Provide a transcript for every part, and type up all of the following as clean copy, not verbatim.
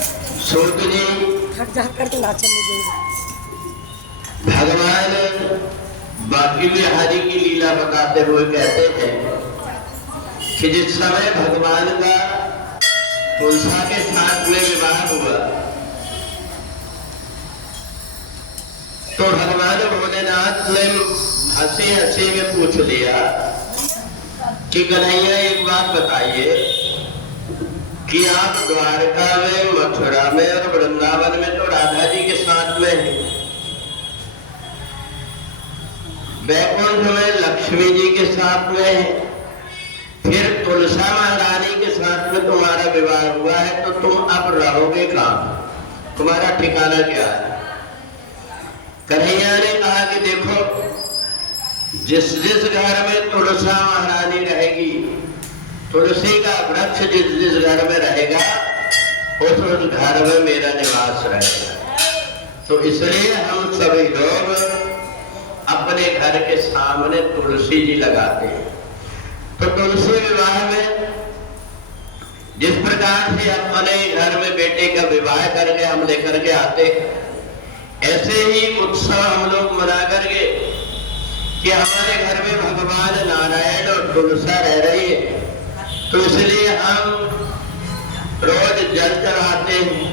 सूत जी भगवान बाकी बिहारी की लीला बताते हुए कहते हैं कि जिस समय भगवान का तुलसा के साथ में विवाह हुआ तो भगवान भोलेनाथ ने हंसी हंसी में पूछ लिया कि कन्हैया एक बात बताइए कि आप द्वारका में, मथुरा में और वृंदावन में तो राधा जी के साथ में हैं, वैकुंठ में लक्ष्मी जी के साथ में है, फिर तुलसा महारानी के साथ में तुम्हारा विवाह हुआ है, तो तुम अब रहोगे कहाँ? तुम्हारा ठिकाना क्या है? कन्हैया ने कहा कि देखो, जिस जिस घर में तुलसा महारानी रहेगी, तुलसी का वृक्ष जिस जिस घर में रहेगा उस घर में मेरा निवास रहेगा। तो इसलिए हम सभी लोग अपने घर के सामने तुलसी जी लगाते हैं। तो तुलसी विवाह में जिस प्रकार से अपने घर में बेटे का विवाह करके हम लेकर के आते हैं, ऐसे ही उत्सव हम लोग मना करके कि हमारे घर में भगवान नारायण और तुलसा रह रही है, तो इसलिए हम रोज जल चढ़ाते हैं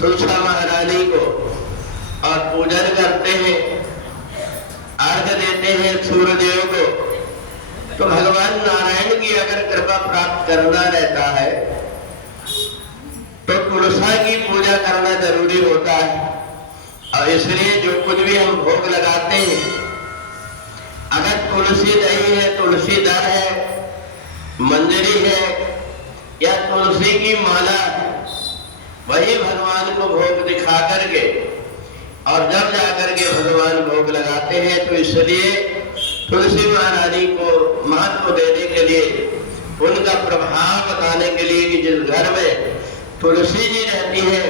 तुलसा महारानी को और पूजन करते हैं, अर्घ देते हैं सूर्यदेव को। तो भगवान नारायण की अगर कृपा प्राप्त करना रहता है तो तुलसा की पूजा करना जरूरी होता है। और इसलिए जो कुछ भी हम भोग लगाते हैं, अगर तुलसी नहीं है, तुलसी दर है, मंजरी है या तुलसी की माला है, वही भगवान को भोग दिखा करके और जब जाकर के भगवान भोग लगाते हैं। तो इसलिए तुलसी महारानी को महत्व देने के लिए, उनका प्रभाव बताने के लिए कि जिस घर में तुलसी जी रहती है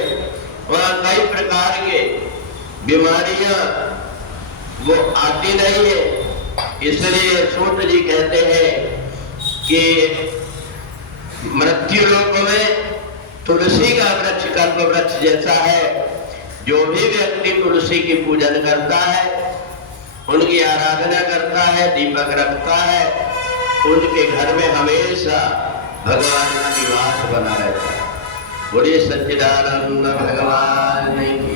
वहाँ कई प्रकार के बीमारियां वो आती नहीं है। इसलिए सूत जी कहते हैं कि मृत्यु लोक में तुलसी का वृक्ष कल्प वृक्ष जैसा है। जो भी व्यक्ति तुलसी की पूजन करता है, उनकी आराधना करता है, दीपक रखता है, उनके घर में हमेशा भगवान का निवास बना रहता है। बोलिए सच्चिदानंद भगवान की।